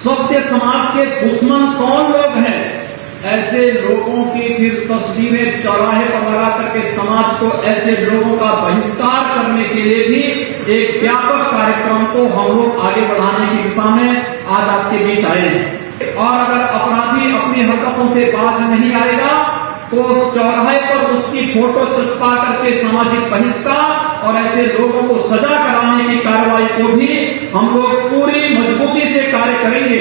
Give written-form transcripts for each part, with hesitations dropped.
सभ्य समाज के दुश्मन कौन लोग हैं, ऐसे लोगों की फिर तस्वीरें चौराहे पर लगा करके समाज को ऐसे लोगों का बहिष्कार करने के लिए भी एक व्यापक कार्यक्रम को हम लोग आगे बढ़ाने की दिशा में आज आपके बीच आए हैं। और अगर अपराधी अपनी हरकतों से बाज नहीं आएगा तो चौराहे पर उसकी फोटो चिपका करके सामाजिक बहिष्कार और ऐसे लोगों को सजा कराने की कार्रवाई को भी हम लोग पूरी मजबूती से कार्य करेंगे।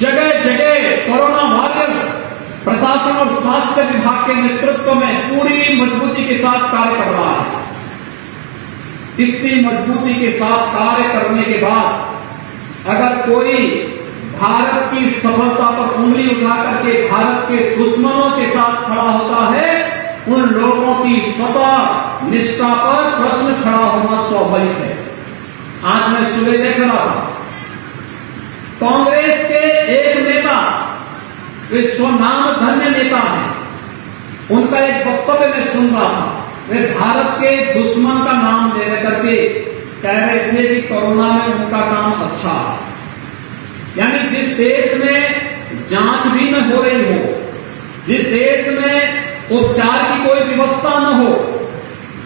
जगह जगह कोरोना वॉरियर्स प्रशासन और स्वास्थ्य विभाग के नेतृत्व में पूरी मजबूती के साथ कार्य कर रहा है। इतनी मजबूती के साथ कार्य करने के बाद अगर कोई भारत की सफलता पर उंगली उठा करके भारत के दुश्मनों के साथ खड़ा होता है, उन लोगों की स्वतः निष्ठा पर प्रश्न खड़ा होना स्वाभाविक है। आज मैं सुबह देख रहा था कांग्रेस के एक नेता, विश्व नाम धन्य नेता है, उनका एक वक्तव्य मैं सुन रहा था। वे भारत के दुश्मन का नाम ले करके कह रहे थे कि कोरोना में उनका काम अच्छा है। यानी जिस देश में जांच भी न हो रही हो, जिस देश में उपचार की कोई व्यवस्था न हो,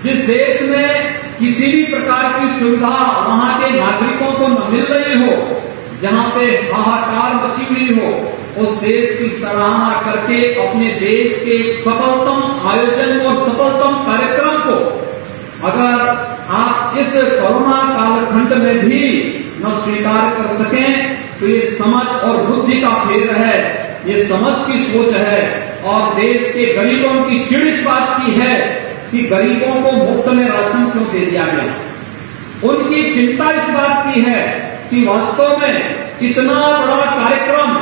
जिस देश में किसी भी प्रकार की सुविधा वहां के नागरिकों को न मिल रही हो, जहां पे हाहाकार मची हुई हो, उस देश की सराहना करके अपने देश के एक सफलतम आयोजन को और सफलतम कार्यक्रम को अगर आप इस कोरोना कालखंड में भी न स्वीकार कर सकें तो ये समझ और बुद्धि का फेर है, ये समझ की सोच है। और देश के गरीबों की चिड़ इस बात की है कि गरीबों को मुफ्त में राशन क्यों दे दिया गया। उनकी चिंता इस बात की है कि वास्तव में इतना बड़ा कार्यक्रम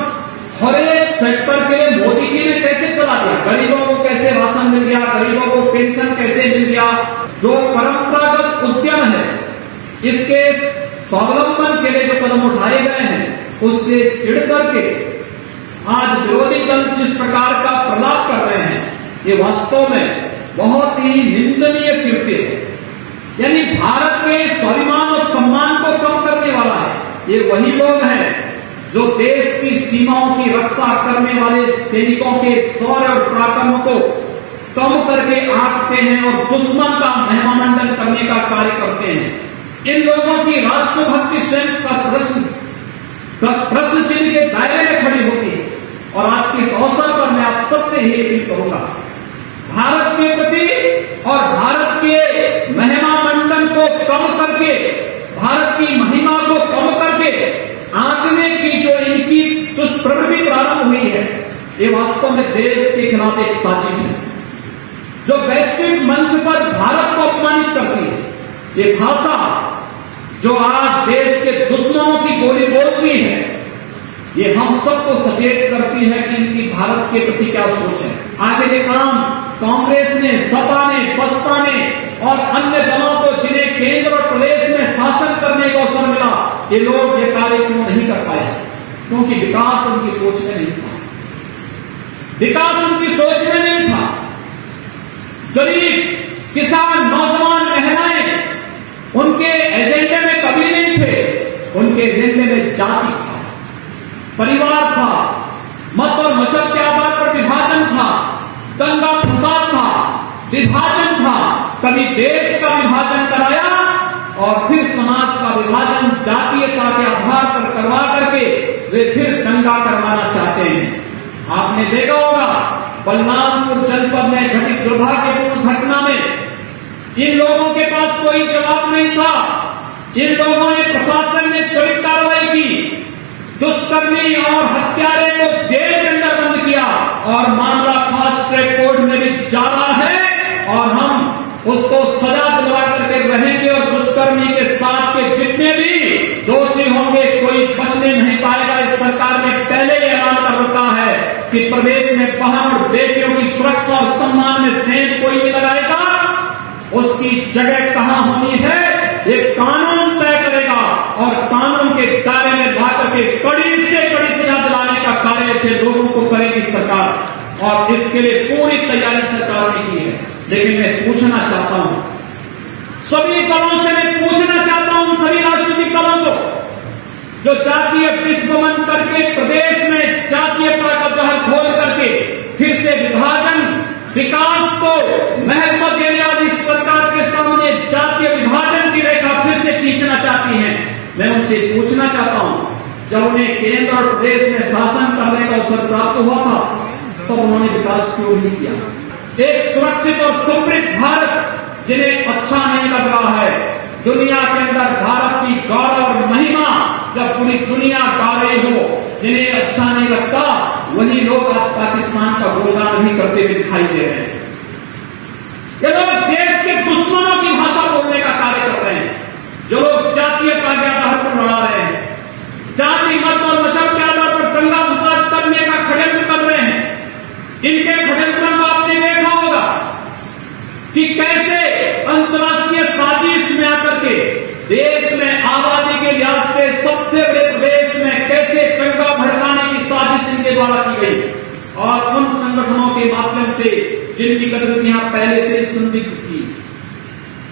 हर एक सेक्टर के लिए मोदी जी ने कैसे चला दिया, गरीबों को कैसे राशन मिल गया, गरीबों को पेंशन कैसे मिल गया। जो परंपरागत उद्यम है, इसके स्वावलंबन के लिए जो कदम उठाए गए हैं, उससे चिढ़ करके आज विरोधी दल जिस प्रकार का प्रलाप कर रहे हैं, ये वास्तव में बहुत ही निंदनीय कृत्य है। यानी भारत के स्वाभिमान और सम्मान को कम करने वाला है। ये वही लोग हैं जो देश की सीमाओं की रक्षा करने वाले सैनिकों के शौर्य और पराक्रमों को कम करके आंकते हैं और दुश्मन का महिमामंडन करने का कार्य करते हैं। इन लोगों की राष्ट्रभक्ति स्वयं का प्रश्न चिन्ह के दायरे में खड़ी होती है। और आज के इस अवसर पर मैं आप सबसे ही अपील करूंगा, भारत के प्रति और भारत के महिमामंडन को कम करके, भारत की महिमा को कम करके आंकने की जो इनकी दुष्प्रवृत्ति प्रारंभ हुई है, ये वास्तव में देश के खिलाफ एक साजिश है जो वैश्विक मंच पर भारत को अपमानित करती है। ये भाषा जो आज देश के दुश्मनों की बोली बोलती है, ये हम सबको सचेत करती है कि इनकी भारत के प्रति क्या सोच है। आगे के काम कांग्रेस ने, सपा ने, बसपा ने और अन्य दलों को जिन्हें केंद्र और प्रदेश में शासन करने का अवसर मिला, ये लोग ये कार्य क्यों नहीं कर पाए? क्योंकि विकास उनकी सोच में नहीं था, विकास उनकी सोच में नहीं था। गरीब, किसान, नौजवान, महिलाएं उनके एजेंडे में कभी नहीं थे। उनके एजेंडे में जाति था, परिवार था, मत और मजहब के आधार पर विभाजन था, दंगा फसाद था, विभाजन था। कभी देश का विभाजन कराया और फिर समाज का विभाजन जातीयता के आधार पर करवा करके वे फिर दंगा करवाना चाहते हैं। आपने देखा होगा बलरामपुर जनपद में घटित दुर्भाग्यपूर्ण घटना में इन लोगों के पास कोई जवाब नहीं था। इन लोगों ने, प्रशासन ने त्वरित कार्रवाई की, दुष्कर्मी और हत्यारे को जेल के अंदर बंद किया और मामला फास्ट ट्रैक कोर्ट में भी जा रहा है और हम उसको सजा दिलवा करके रहेंगे। और दुष्कर्मी के साथ के जितने भी दोषी होंगे कोई बचने नहीं पाएगा। इस सरकार ने पहले ही ऐलान कर रखा है कि प्रदेश में बहन और बेटियों की सुरक्षा और सम्मान में सेंध कोई भी लगाएगा, उसकी जगह कहां होनी है ये कानून तय करेगा। और कानून के दायरे में लाकर के कड़ी से कड़ी सजा दिलाने का कार्य से लोगों को करेगी सरकार। और इसके लिए पूरी तैयारी सरकार ने की है। लेकिन मैं पूछना चाहता हूं, सभी दलों से मैं पूछना चाहता हूं, सभी राजनीतिक दलों को जो जातीय पृष्ठभूमि जब उन्हें केंद्र और प्रदेश में शासन करने का अवसर प्राप्त हुआ था तो उन्होंने विकास क्यों नहीं किया? एक सुरक्षित और समृद्ध भारत जिन्हें अच्छा नहीं लग रहा है, दुनिया के अंदर भारत की गौरव और महिमा जब पूरी दुनिया गा रही हो, जिन्हें अच्छा नहीं लगता वही लोग आज पाकिस्तान का गुणगान भी करते हुए दिखाई दे रहे हैं। ये लोग देश के दुश्मनों की भाषा बोलने का कार्य कर रहे हैं, जो लोग जातीयता के आधार पर लड़ा रहे हैं, जाति मत और मजहब के आधार पर दंगा फसाद करने का षड्यंत्र कर रहे हैं। इनके षड्यंत्रों को आपने देखा होगा कि कैसे अंतर्राष्ट्रीय साजिश में आकर के देश में आबादी के लिहाज से सबसे बड़े प्रदेश में कैसे दंगा भड़काने की साजिश इनके द्वारा की गई, और उन संगठनों के माध्यम से जिनकी गतिविधियां पहले से ही संदिग्ध थी,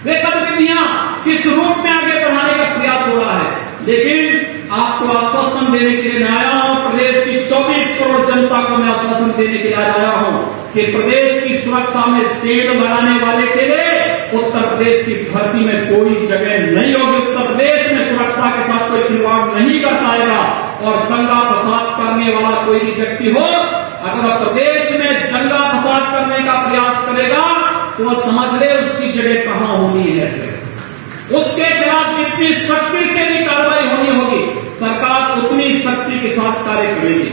वे गतिविधियां किस रूप में आगे बढ़ाने का प्रयास हो रहा है। लेकिन आपको आश्वासन देने के लिए मैं आया हूं, प्रदेश की 24 करोड़ जनता को मैं आश्वासन देने के लिए आया हूं कि प्रदेश की सुरक्षा में सेंध लगाने वाले के लिए उत्तर प्रदेश की धरती में कोई जगह नहीं होगी। उत्तर प्रदेश में सुरक्षा के साथ कोई खिलवाड़ नहीं कर पाएगा, और दंगा फसाद करने वाला कोई भी व्यक्ति हो, अगर प्रदेश में दंगा फसाद करने का प्रयास करेगा तो वह समझ ले उसकी जगह कहां होनी है। उसके खिलाफ जितनी सख्ती से भी कार्रवाई होनी होगी, सरकार उतनी सख्ती के साथ कार्य करेगी।